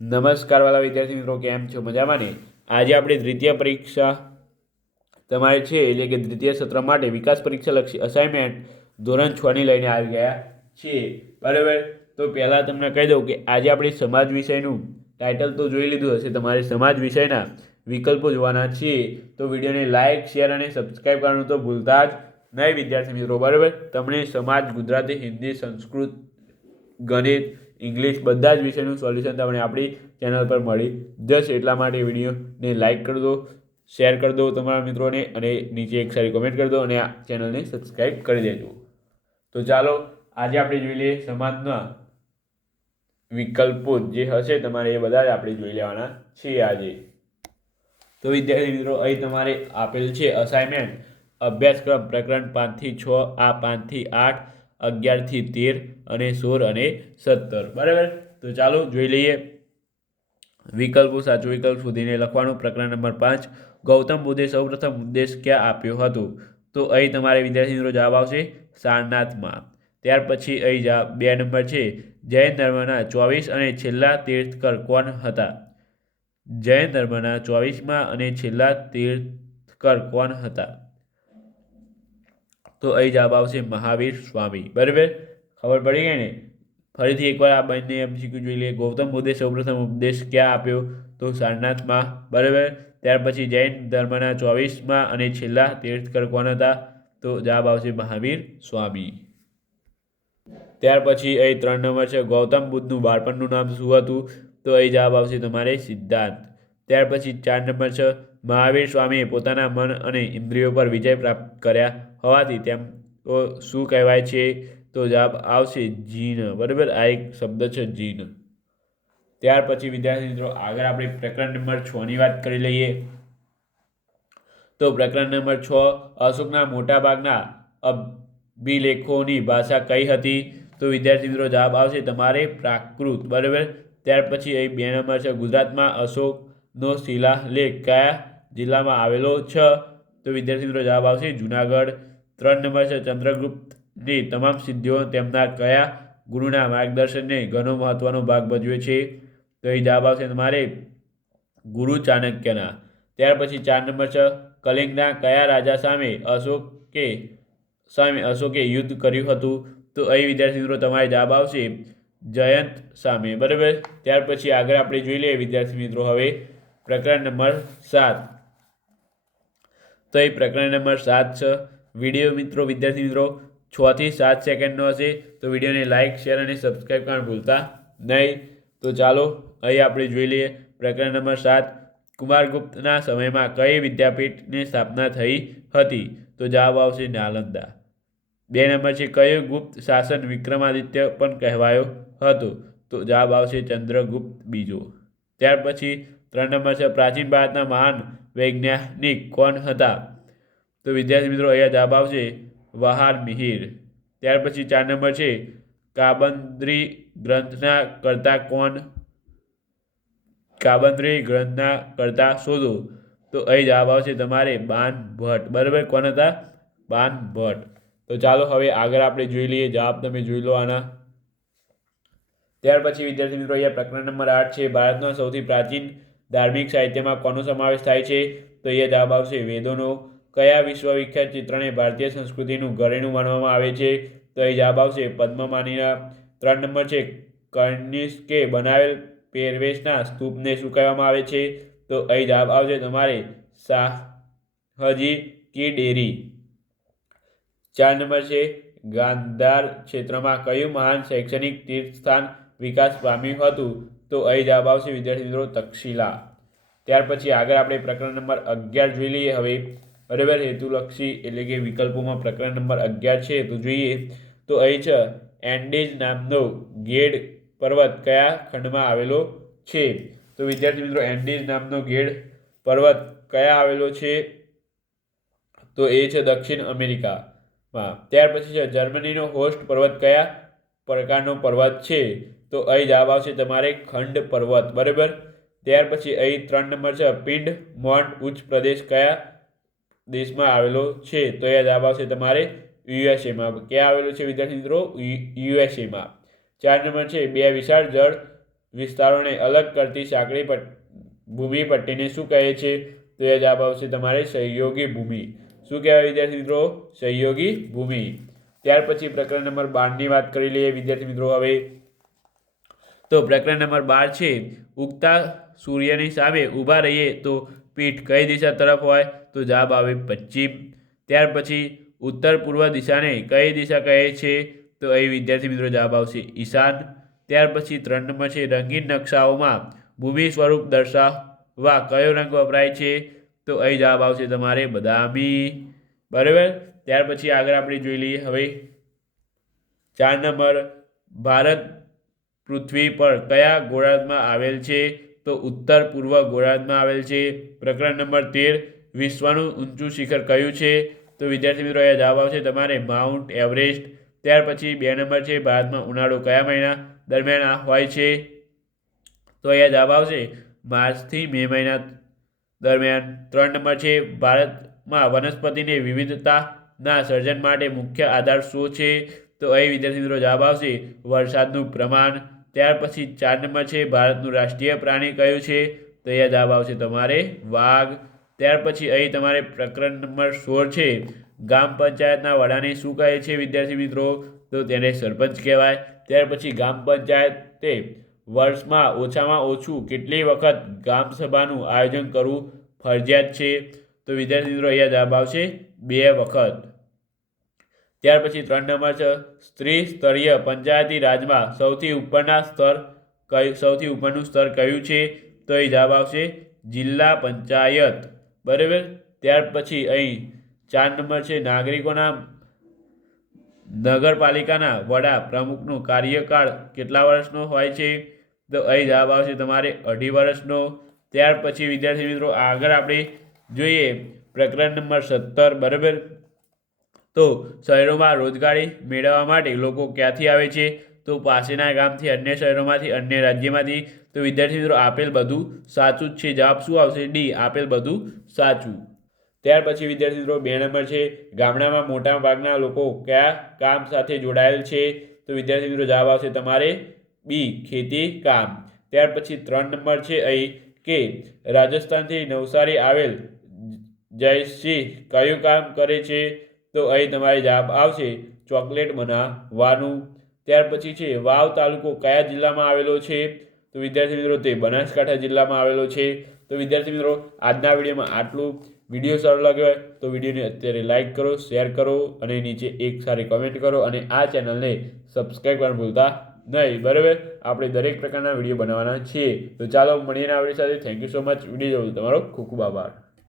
નમસ્કાર વાલા વિદ્યાર્થી મિત્રો, કેમ છો? મજામાં ને? આજે આપણી દ્વિતીય પરીક્ષા તમારે છે એટલે કે દ્વિતીય સત્ર માટે વિકાસ પરીક્ષા લક્ષી અસાઇનમેન્ટ ધોરણ 6 ની લઈને આવી ગયા છીએ, બરાબર. તો પહેલાં તમને કહી દઉં કે આજે આપણી સમાજ વિષયનું ટાઇટલ તો જોઈ લીધું હશે. તમારે સમાજ વિષયના વિકલ્પો જોવાના છીએ, તો વિડીયોને લાઇક, શેર અને સબસ્ક્રાઈબ કરવાનું તો ભૂલતા જ નહીં વિદ્યાર્થી મિત્રો, બરાબર. તમને સમાજ, ગુજરાતી, હિન્દી, સંસ્કૃત, ગણિત, ઇંગ્લિશ બધા જ વિષયનું સોલ્યુશન તમને આપણી ચેનલ પર મળી જશે. એટલા માટે વિડીયોને લાઇક કરી દો, શેર કરી દો તમારા મિત્રોને, અને નીચે એક સારી કોમેન્ટ કરી દો, અને આ ચેનલને સબસ્ક્રાઈબ કરી દેજો. તો ચાલો આજે આપણે જોઈ લઈએ સમાજના વિકલ્પો જે હશે તમારે એ બધા જ આપણે જોઈ લેવાના છીએ આજે. તો વિદ્યાર્થી મિત્રો, અહીં તમારે આપેલ છે અસાઇનમેન્ટ અભ્યાસક્રમ પ્રકરણ 5 થી 6, આ 5 થી 8, 11 થી 13 અને 16 અને 17, બરાબર. તો ચાલો જોઈ લઈએ વિકલ્પો. સાચો વિકલ્પ શોધીને લખવાનું. પ્રકરણ નંબર 5, ગૌતમ બુદ્ધે સૌપ્રથમ ઉપદેશ ક્યાં આપ્યો હતો? તો અહીં તમારે વિદ્યાર્થી મિત્રો જવાબ આવશે સારનાથમાં. ત્યાર પછી અહીં 2 નંબર છે, જૈન ધર્મના 24 અને છેલ્લા તીર્થકર કોણ હતા? જૈન ધર્મના 24માં અને છેલ્લા તીર્થકર કોણ હતા? તો અહીં જવાબ આવશે મહાવીર સ્વામી, બરાબર. ખબર પડી ગઈ ને? ફરીથી એકવાર આ બંને એમસીક્યુ જોઈ લઈએ. ગૌતમ બુદ્ધે સૌપ્રથમ ઉપદેશ ક્યાં આપ્યો? તો સારનાથમાં, બરાબર. ત્યાર પછી જૈન ધર્મના 24માં અને છેલ્લા તીર્થકર કોણ હતા? તો જવાબ આવશે મહાવીર સ્વામી. ત્યાર પછી અહીં 3 નંબર છે, ગૌતમ બુદ્ધનું બાળપણનું નામ શું હતું? તો અહીં જવાબ આવશે તમારે સિદ્ધાર્થ. ત્યાર પછી 4 નંબર છે, મહાવીર સ્વામીએ પોતાના મન અને ઇન્દ્રિયો પર વિજય પ્રાપ્ત કર્યા હોવાથી તેમ તો શું કહેવાય છે? તો જવાબ આવશે જીન, બરાબર. આ એક શબ્દ છે જીન. ત્યાર પછી વિદ્યાર્થી મિત્રો આગળ આપણે પ્રકરણ નંબર 6 ની વાત કરી લઈએ. તો પ્રકરણ નંબર 6, અશોકના મોટા ભાગના અભિલેખોની ભાષા કઈ હતી? તો વિદ્યાર્થી મિત્રો જવાબ આવશે તમારે પ્રાકૃત, બરાબર. ત્યાર પછી અહીં 2 નંબર છે, ગુજરાતમાં અશોકનો શિલાલેખ કયા જિલ્લામાં આવેલો છે? તો વિદ્યાર્થી મિત્રો જવાબ આવશે જુનાગઢ. 3 નંબર છે, ચંદ્રગુપ્તની તમામ સિદ્ધિઓ તેમના કયા ગુરુના માર્ગદર્શનને ઘણો મહત્વનો ભાગ ભજવે છે? તો અહીં જવાબ આવશે તમારે ગુરુ ચાણક્યના. ત્યાર પછી 4 નંબર છે, કલિંગના કયા રાજા સામે અશોકે યુદ્ધ કર્યું હતું? તો અહીં વિદ્યાર્થી મિત્રો તમારે જવાબ આવશે જયંત સામે, બરાબર. ત્યાર પછી આગળ આપણે જોઈ લઈએ વિદ્યાર્થી મિત્રો હવે પ્રકરણ નંબર 7. તો એ પ્રકરણ નંબર 7 છે. વિડીયો મિત્રો વિદ્યાર્થી મિત્રો 6 થી 7 સેકન્ડનો હશે, તો વિડીયોને લાઇક, શેર અને સબસ્ક્રાઈબ કરવાનું ભૂલતા નહીં. તો ચાલો અહીં આપણે જોઈ લઈએ પ્રકરણ નંબર 7, કુમારગુપ્તના સમયમાં કઈ વિદ્યાપીઠની સ્થાપના થઈ હતી? તો જવાબ આવશે નાલંદા. 2 નંબર છે, કયો ગુપ્ત શાસન વિક્રમાદિત્ય પણ કહેવાયો હતો? તો જવાબ આવશે ચંદ્રગુપ્ત બીજો. ત્યાર પછી 3 નંબર છે, પ્રાચીન ભારતના મહાન વૈજ્ઞાનિક કોણ હતા? તો વિદ્યાર્થી મિત્રો અહીંયા જવાબ આવશે વહાર મિહિર. ત્યાર પછી 4 નંબર છે, કાબંદ્રી ગ્રંથના કર્તા કોણ? કાબંદ્રી ગ્રંથના કર્તા શોધો. તો અહીં જવાબ આવશે તમારે બાન ભટ્ટ, બરાબર. કોણ હતા? બાન ભટ્ટ. તો ચાલો હવે આગળ આપણે જોઈ લઈએ જવાબ, તમે જોઈ લો આના. ત્યાર પછી વિદ્યાર્થી મિત્રો અહીંયા પ્રકરણ નંબર 8 છે, ભારતના સૌથી પ્રાચીન ધાર્મિક સાહિત્યમાં કોનો સમાવેશ થાય છે? તો અહીંયા જવાબ આવશે વેદોનો. કયા વિશ્વવિખ્યાત ચિત્રને ભારતીય સંસ્કૃતિનું ઘરેણું માનવામાં આવે છે? તો અહીં જવાબ આવશે પદ્મમાનીના. 3 નંબર છે, કનિષ્કે બનાવેલ પહેરવેશના સ્તૂપને શું કહેવામાં આવે છે? તો અહીં જવાબ આવશે તમારે શાહજી કી ડેરી. 4 નંબર છે, ગાંધાર ક્ષેત્રમાં કયું મહાન શૈક્ષણિક તીર્થસ્થાન વિકાસ પામ્યું હતું? તો અહીં જવાબ આવશે વિદ્યાર્થી મિત્રો તક્ષશિલા. ત્યાર પછી આગળ આપણે પ્રકરણ નંબર 11 જોઈ લઈએ હવે, બરાબર. હેતુલક્ષી એટલે કે વિકલ્પોમાં પ્રકરણ નંબર 11 છે, તો જોઈએ. તો અહીં છે, એન્ડીઝ નામનો ગેડ પર્વત કયા ખંડમાં આવેલો છે? તો વિદ્યાર્થી મિત્રો એન્ડીઝ નામનો ગેડ પર્વત કયા આવેલો છે? તો એ છે દક્ષિણ અમેરિકામાં. ત્યાર પછી છે, જર્મનીનો હોસ્ટ પર્વત કયા પ્રકારનો પર્વત છે? તો અહીં જવાબ આવશે તમારે ખંડ પર્વત, બરાબર. ત્યાર પછી અહીં 3 નંબર છે, પિંડ મોન્ટ ઉચ્ચ પ્રદેશ કયા દેશમાં આવેલો છે? તો એ જવાબ આવશે તમારે યુએસએમાં. ક્યાં આવેલો છે વિદ્યાર્થી મિત્રો? યુએસએમાં. 4 નંબર છે, 2 વિશાળ જળ વિસ્તારોને અલગ કરતી સાંકડી ભૂમિ પટ્ટીને શું કહે છે? તો એ જવાબ આવશે તમારે સહયોગી ભૂમિ. શું કહેવાય વિદ્યાર્થી મિત્રો? સહયોગી ભૂમિ. ત્યાર પછી પ્રકરણ નંબર 12ની વાત કરી લઈએ વિદ્યાર્થી મિત્રો. હવે તો પ્રકરણ નંબર 12 છે, ઉગતા સૂર્યની સામે ઊભા રહીએ તો પીઠ કઈ દિશા તરફ હોય? તો જવાબ આવે પશ્ચિમ. ત્યાર પછી ઉત્તર પૂર્વ દિશાને કઈ દિશા કહે છે? તો અહીં વિદ્યાર્થી મિત્રો જવાબ આવશે ઈશાન. ત્યાર પછી 3 નંબર છે, રંગીન નકશાઓમાં ભૂમિ સ્વરૂપ દર્શાવવા કયો રંગ વપરાય છે? તો અહીં જવાબ આવશે તમારે બદામી. બરાબર. ત્યાર પછી આગળ આપણે જોઈ લઈએ. હવે 4 નંબર, ભારત પૃથ્વી પર કયા ગોળાર્ધમાં આવેલ છે? તો ઉત્તર પૂર્વ ગોળાર્ધમાં આવેલ છે. પ્રકરણ નંબર 13, વિશ્વનું ઊંચું શિખર કયું છે? તો વિદ્યાર્થી મિત્રો અહીંયા જવાબ આવશે તમારે માઉન્ટ એવરેસ્ટ. ત્યાર પછી 2 નંબર છે, ભારતમાં ઉનાળો કયા મહિના દરમિયાન હોય છે? તો અહીંયા જવાબ આવશે માર્ચથી મે મહિના દરમિયાન. 3 નંબર છે, ભારતમાં વનસ્પતિની વિવિધતાના સર્જન માટે મુખ્ય આધાર શું છે? તો અહીં વિદ્યાર્થી મિત્રો જવાબ આવશે વરસાદનું પ્રમાણ. ત્યાર પછી 4 નંબર છે, ભારતનું રાષ્ટ્રીય પ્રાણી કયું છે? તો અહીંયા જવાબ આવશે તમારે વાઘ. ત્યાર પછી અહીં તમારે પ્રકરણ નંબર 16 છે, ગ્રામ પંચાયતના વડાને શું કહે છે વિદ્યાર્થી મિત્રો? તો તેને સરપંચ કહેવાય. ત્યાર પછી ગ્રામ પંચાયતે વર્ષમાં ઓછામાં ઓછું કેટલી વખત ગ્રામ સભાનું આયોજન કરવું ફરજિયાત છે? તો વિદ્યાર્થી મિત્રો અહીંયા જવાબ આવશે 2 વખત. ત્યાર પછી 3 નંબર છે, સ્ત્રી સ્તરીય પંચાયતી રાજમાં સૌથી ઉપરનું સ્તર કયું છે? તો અહીં જવાબ આવશે જિલ્લા પંચાયત. બરાબર. ત્યાર પછી અહીં 4 નંબર છે, નાગરિકોના નગરપાલિકાના વડા પ્રમુખનો કાર્યકાળ કેટલા વર્ષનો હોય છે? તો અહીં જવાબ આવશે તમારે 2.5 વર્ષનો. ત્યાર પછી વિદ્યાર્થી મિત્રો આગળ આપણે જોઈએ પ્રકરણ નંબર 17. બરાબર. તો શહેરોમાં રોજગારી મેળવવા માટે લોકો ક્યાંથી આવે છે? તો પાસેના ગામથી, અન્ય શહેરોમાંથી, અન્ય રાજ્યમાંથી. તો વિદ્યાર્થી મિત્રો આપેલ બધું સાચું જ છે. જવાબ શું આવશે? ડી, આપેલ બધું સાચું. ત્યાર પછી વિદ્યાર્થી મિત્રો 2 નંબર છે, ગામડામાં મોટા ભાગના લોકો કયા કામ સાથે જોડાયેલ છે? તો વિદ્યાર્થી મિત્રો જવાબ આવશે તમારે બી, ખેતી કામ. ત્યાર પછી 3 નંબર છે અહીં કે રાજસ્થાનથી નવસારી આવેલ જયસિંહ કયું કામ કરે છે? તો અહીં તમારે જવાબ આવશે ચોકલેટ બનાવવાનું. ત્યાર પછી છે, વાવ તાલુકો કયા જિલ્લામાં આવેલો છે? તો વિદ્યાર્થી મિત્રો તે બનાસકાંઠા જિલ્લામાં આવેલો છે. તો વિદ્યાર્થી મિત્રો આજના વિડીયોમાં આટલું. વિડીયો સારો લાગ્યો હોય તો વિડીયોને અત્યારે લાઇક કરો, શેર કરો અને નીચે એક સારી કમેન્ટ કરો અને આ ચેનલને સબસ્ક્રાઈબ કરવાનું ભૂલતા નહીં. બરાબર. આપણે દરેક પ્રકારના વિડીયો બનાવવાના છીએ. તો ચાલો મળીને આપણી સાથે. Thank you so much. Video જોવા તમારો ખૂબ ખૂબ આભાર.